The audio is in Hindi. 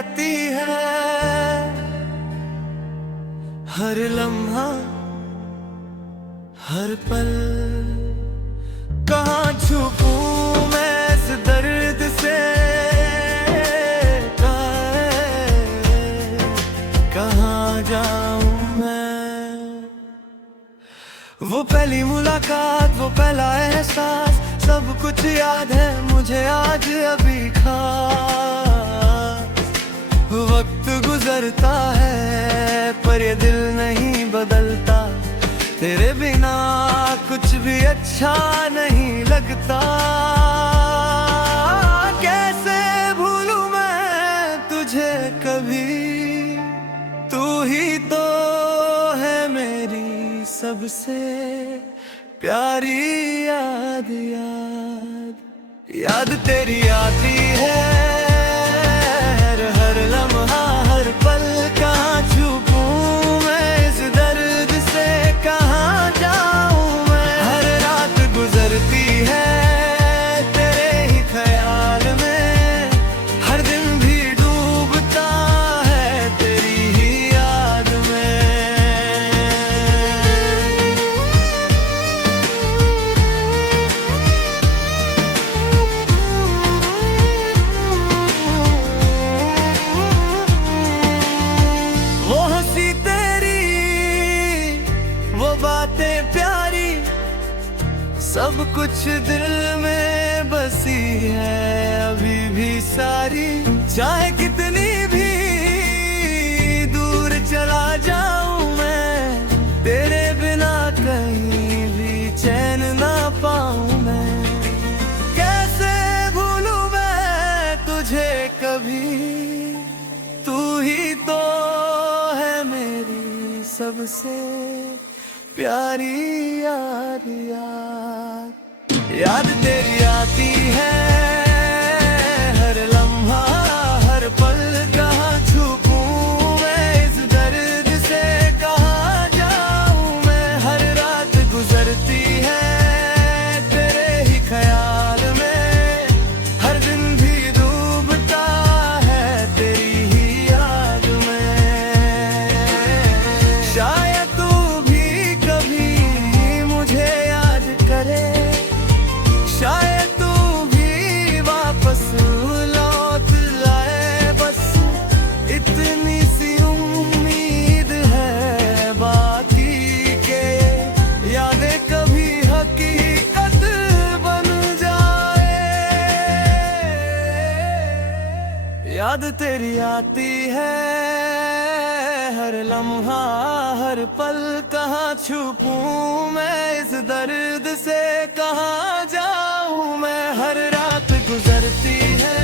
आती है, हर लम्हा हर पल। कहाँ छुपूं मैं इस दर्द से, कहाँ जाऊं मैं। वो पहली मुलाकात, वो पहला एहसास, सब कुछ याद है मुझे आज अभी खास। वक्त गुजरता है पर ये दिल नहीं बदलता, तेरे बिना कुछ भी अच्छा नहीं लगता। कैसे भूलूं मैं तुझे कभी, तू ही तो है मेरी सबसे प्यारी याद। याद याद तेरी आती है, हर लम्हा हर पल। कहाँ छुपूं मैं इस दर्द से, कहाँ जाऊं मैं। हर रात गुजरती है तेरे ही ख्याल में, हर दिन भी डूबता है तेरी ही याद में। वो हंसी तेरी, वो बातें प्यारी, सब कुछ दिल में बसी है अभी भी सारी। चाहे कितनी भी दूर चला जाऊं मैं, तेरे बिना कहीं भी चैन ना पाऊं मैं। कैसे भूलूं मैं तुझे कभी, तू ही तो है मेरी सबसे प्यारी याद। याद तेरी आती है, हर लम्हा हर पल। कहाँ छुपूं मैं इस दर्द से, कहाँ जाऊं मैं। हर रात गुजरती है तेरे ही ख्याल में, हर दिन भी डूबता है तेरी ही याद में। शायद तू भी कभी मुझे याद करे, शायद तू भी वापस लौट आए। बस इतनी सी उम्मीद है बाकी के, यादें कभी हकीकत बन जाए। याद तेरी आती है, हर लम्हा हर पल। कहाँ छुपूं मैं इस दर्द से, कहाँ जाऊं मैं। हर रात गुजरती है